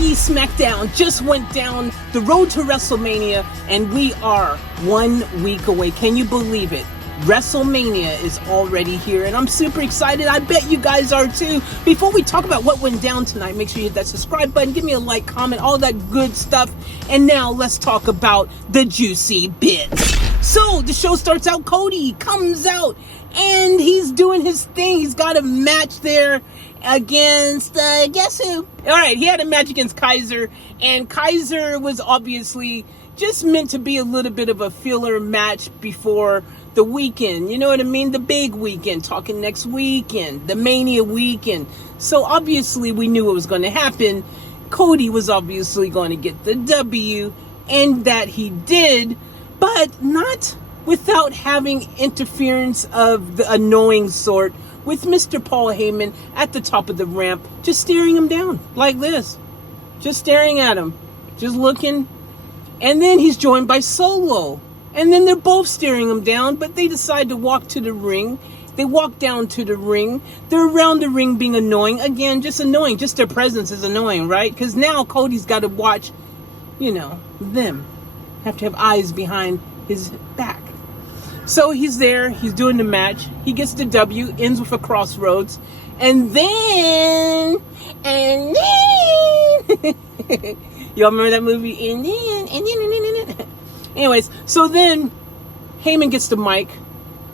Wwe Smackdown just went down the road to WrestleMania, and we are 1 week away. Can you believe it? WrestleMania is already here, and I'm super excited. I bet you guys are too. Before we talk about what went down tonight, make sure you hit that subscribe button, give me a like, comment, all that good stuff. And now let's talk about the juicy bits. So the show starts out, Cody comes out, and he's doing his thing. He's got a match there against, guess who? Alright, he had a match against Kaiser, and Kaiser was obviously just meant to be a little bit of a filler match before the weekend, you know what I mean? The big weekend, talking next weekend, the Mania weekend. So obviously we knew what was going to happen. Cody was obviously going to get the W, and that he did, but not without having interference of the annoying sort with Mr. Paul Heyman at the top of the ramp, just staring him down like this. Just staring at him, just looking. And then he's joined by Solo. And then they're both staring him down, but they decide to walk to the ring. They walk down to the ring. They're around the ring being annoying. Again, just annoying. Just their presence is annoying, right? Because now Cody's got to watch, you know, them. Have to have eyes behind his back. So he's there. He's doing the match. He gets the W, ends with a crossroads. And then... Y'all remember that movie? And then... Anyways, so then Heyman gets the mic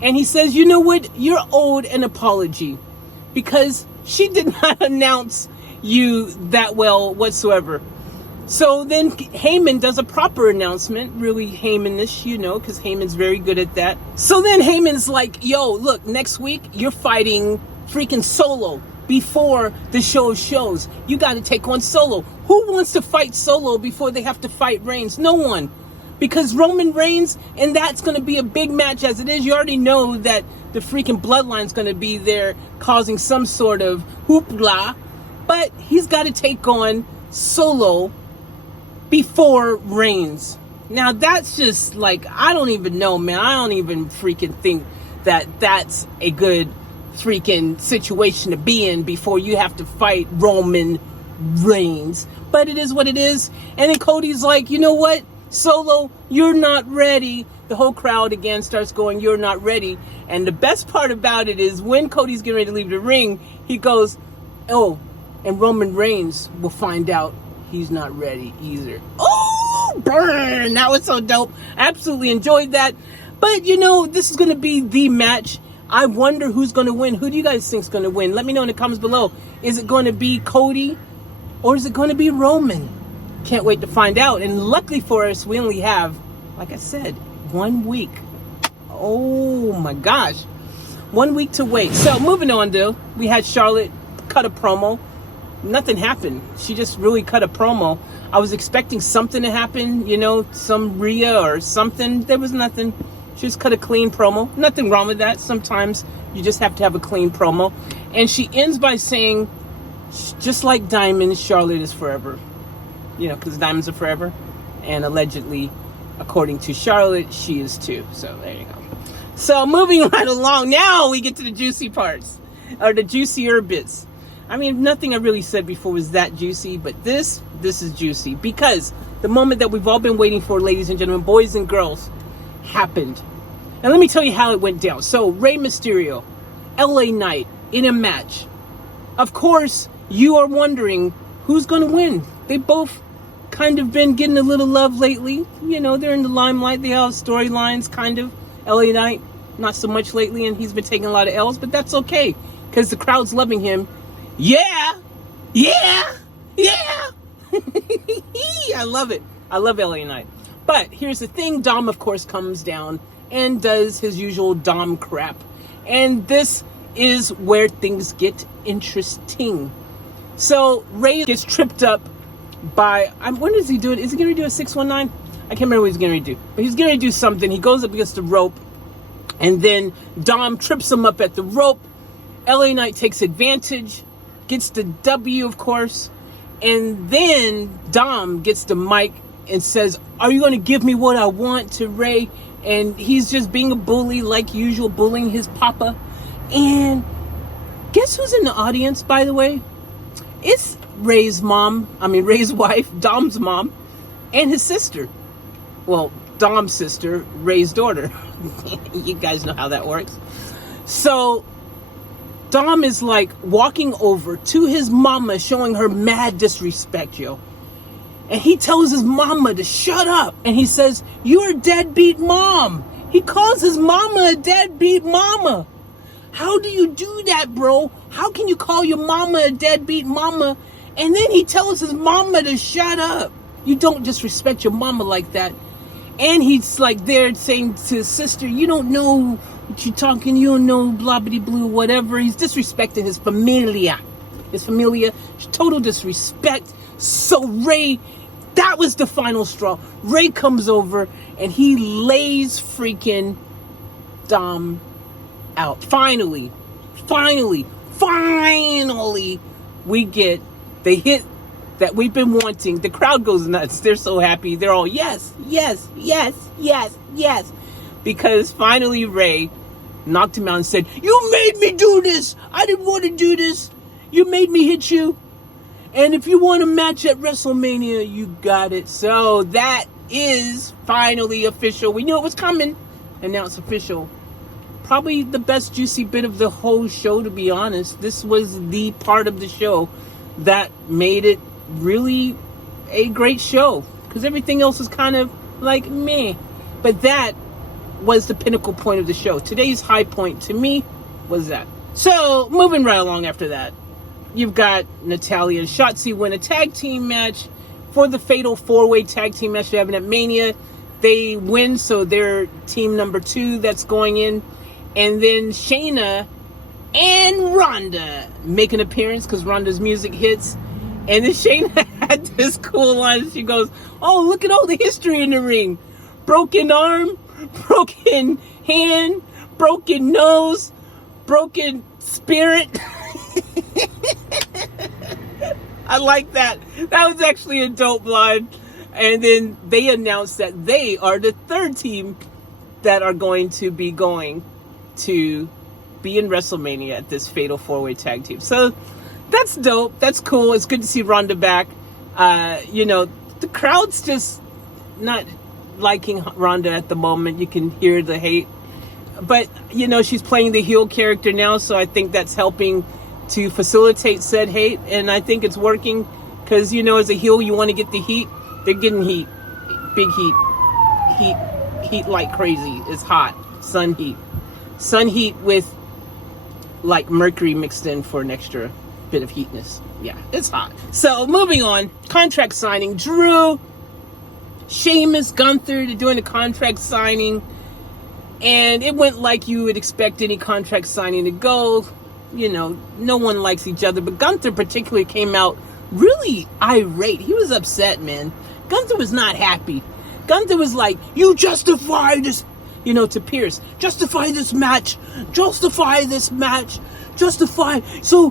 and he says, you know what? You're owed an apology because she did not announce you that well whatsoever. So then Heyman does a proper announcement, really Heyman-ish, you know, because Heyman's very good at that. So then Heyman's like, yo, look, next week you're fighting freaking Solo before the show shows. You got to take on Solo. Who wants to fight Solo before they have to fight Reigns? No one. Because Roman Reigns, and that's going to be a big match as it is. You already know that the freaking bloodline's going to be there causing some sort of hoopla. But he's got to take on Solo before Reigns. Now that's just like, I don't even know, man. I don't even freaking think that that's a good freaking situation to be in before you have to fight Roman Reigns. But it is what it is. And then Cody's like, you know what? Solo, you're not ready. The whole crowd again starts going, you're not ready. And the best part about it is when Cody's getting ready to leave the ring, he goes, oh, and Roman Reigns will find out he's not ready either. Oh, burn! That was so dope. Absolutely enjoyed that. But, you know, this is going to be the match. I wonder who's going to win. Who do you guys think is going to win? Let me know in the comments below. Is it going to be Cody or is it going to be Roman? Can't wait to find out. And luckily for us, we only have, like I said, 1 week. Oh my gosh. 1 week to wait. So moving on though, we had Charlotte cut a promo. Nothing happened. She just really cut a promo. I was expecting something to happen, you know, some Rhea or something. There was nothing. She just cut a clean promo. Nothing wrong with that. Sometimes you just have to have a clean promo. And she ends by saying, just like diamonds, Charlotte is forever. You know, because diamonds are forever. And allegedly, according to Charlotte, she is too. So there you go. So moving right along, now we get to the juicy parts. Or the juicier bits. I mean, nothing I really said before was that juicy. But this is juicy. Because the moment that we've all been waiting for, ladies and gentlemen, boys and girls, happened. And let me tell you how it went down. So Rey Mysterio, LA Knight, in a match. Of course, you are wondering who's going to win. They both kind of been getting a little love lately. You know, they're in the limelight. They have storylines, kind of. LA Knight, not so much lately, and he's been taking a lot of L's, but that's okay, because the crowd's loving him. Yeah! Yeah! Yeah! I love it. I love LA Knight. But here's the thing. Dom, of course, comes down and does his usual Dom crap. And this is where things get interesting. So Rey gets tripped up by, when is he doing? Is he going to do a 619? I can't remember what he's going to do. But he's going to do something. He goes up against the rope. And then Dom trips him up at the rope. LA Knight takes advantage. Gets the W, of course. And then Dom gets the mic and says, are you going to give me what I want to Rey? And he's just being a bully like usual, bullying his papa. And guess who's in the audience, by the way? It's Ray's wife, Dom's mom, and his sister. Well, Dom's sister, Ray's daughter. You guys know how that works. So Dom is like walking over to his mama, showing her mad disrespect, yo. And he tells his mama to shut up. And he says, "You're a deadbeat mom." He calls his mama a deadbeat mama. How do you do that, bro? How can you call your mama a deadbeat mama? And then he tells his mama to shut up. You don't disrespect your mama like that. And he's like there saying to his sister, "You don't know what you're talking, you don't know blah blah blue, whatever." He's disrespecting his familia. Total disrespect. So Ray, that was the final straw. Ray comes over and he lays freaking Dom out. Finally, we get the hit that we've been wanting. The crowd goes nuts. They're so happy. They're all yes. Because finally Ray knocked him out and said, "You made me do this. I didn't want to do this. You made me hit you. And if you want a match at WrestleMania, you got it." So that is finally official. We knew it was coming, and now it's official. Probably the best juicy bit of the whole show, to be honest. This was the part of the show that made it really a great show, because everything else is kind of like meh. But that was the pinnacle point of the show. Today's high point to me was that. So moving right along after that, you've got Natalya and Shotzi win a tag team match for the fatal 4-way tag team match they're having at Mania. They win, so they're team number 2 that's going in. And then Shayna and Ronda make an appearance because Ronda's music hits. And then Shayna had this cool line. She goes, "Oh, look at all the history in the ring. Broken arm, broken hand, broken nose, broken spirit." I like that. That was actually a dope line. And then they announced that they are the 3rd team that are going to be going to be in WrestleMania at this fatal 4-way tag team. So that's dope. That's cool. It's good to see Ronda back. The crowd's just not liking Ronda at the moment. You can hear the hate. But, she's playing the heel character now, so I think that's helping to facilitate said hate. And I think it's working because, as a heel, you want to get the heat. They're getting heat. Big heat. Heat like crazy. It's hot. Sun heat with like mercury mixed in for an extra bit of heatness. Yeah, it's hot. So moving on, contract signing. Drew, Sheamus, Gunther, they're doing a contract signing, and it went like you would expect any contract signing to go. No one likes each other, but Gunther particularly came out really irate. He was upset, man. Gunther was not happy. Gunther was like, "You justify this," to Pierce. "Justify this match. Justify this match. Justify. So,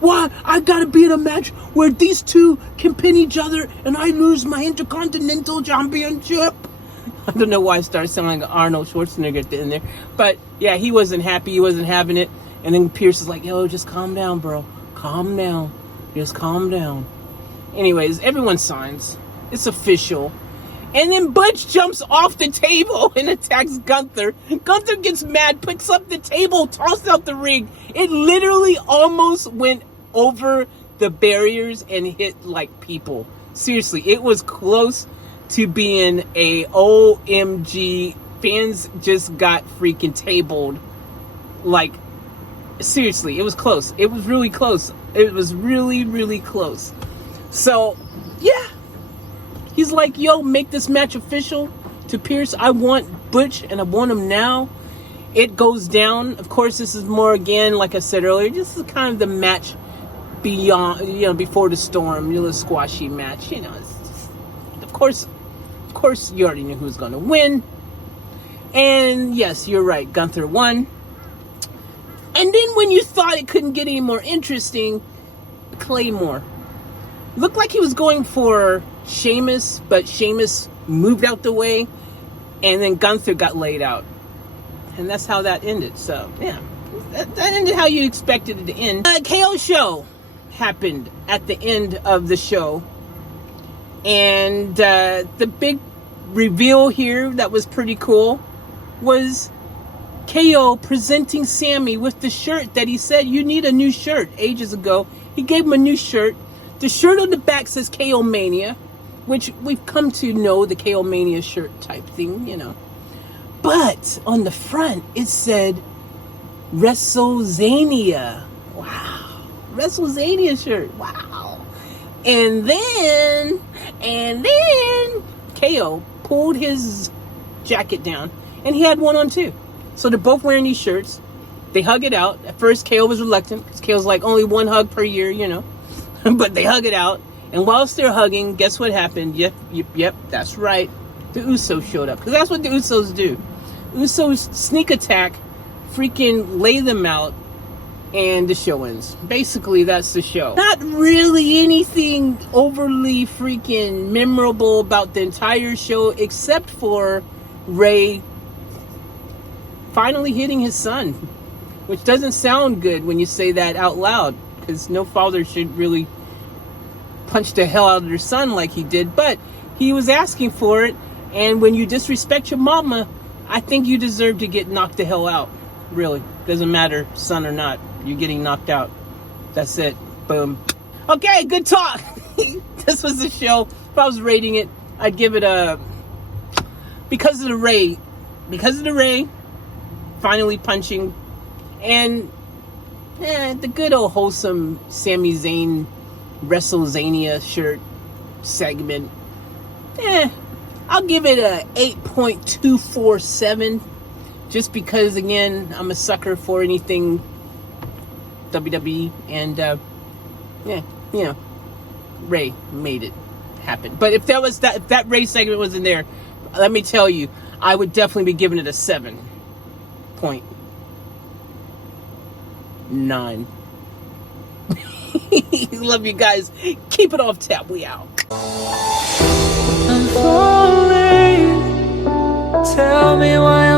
why I gotta be in a match where these two can pin each other and I lose my Intercontinental Championship?" I don't know why I started sounding like Arnold Schwarzenegger at the end there. But, yeah, he wasn't happy. He wasn't having it. And then Pierce is like, "Yo, just calm down, bro. Calm down. Just calm down." Anyways, everyone signs. It's official. And then Butch jumps off the table and attacks Gunther. Gunther gets mad, picks up the table, tosses out the ring. It literally almost went over the barriers and hit like people. Seriously, it was close to being a OMG. Fans just got freaking tabled. Like, seriously, it was close. It was really close. It was really, really close. So, yeah. He's like, "Yo, make this match official to Pierce. I want Butch, and I want him now." It goes down. Of course, this is more, again, like I said earlier, this is kind of the match beyond, before the storm, the squashy match. It's just, of course, you already knew who's going to win. And yes, you're right, Gunther won. And then when you thought it couldn't get any more interesting, Claymore. Looked like he was going for Sheamus, but Sheamus moved out the way, and then Gunther got laid out. And that's how that ended. So, yeah, that ended how you expected it to end. KO show. happened at the end of the show. And the big reveal here that was pretty cool was KO presenting Sammy with the shirt that he said, you need a new shirt, ages ago. He gave him a new shirt. The shirt on the back says KO Mania, which we've come to know the KO Mania shirt type thing, you know. But on the front, it said WrestleZania. Wow. WrestleZania shirt. Wow. And then KO pulled his jacket down, and he had one on too. So they're both wearing these shirts. They hug it out. At first, KO was reluctant, because KO's like, only one hug per year, you know. But they hug it out. And whilst they're hugging, guess what happened? Yep, that's right. The Usos showed up. Because that's what the Usos do. Usos sneak attack, freaking lay them out, and the show ends. Basically, that's the show. Not really anything overly freaking memorable about the entire show, except for Rey finally hitting his son, which doesn't sound good when you say that out loud, because no father should really punch the hell out of their son like he did, but he was asking for it, and when you disrespect your mama, I think you deserve to get knocked the hell out. Really. Doesn't matter, son or not. You're getting knocked out. That's it. Boom. Okay, good talk. This was the show. If I was rating it, I'd give it a... Because of the Rey, finally punching, and the good old wholesome Sami Zayn WrestleZania shirt segment, I'll give it a 8.247, just because, again, I'm a sucker for anything WWE, and Rey made it happen. But if that Rey segment wasn't there, let me tell you, I would definitely be giving it a 7.9. Love you guys. Keep it off tap. We out. I'm falling. Tell me why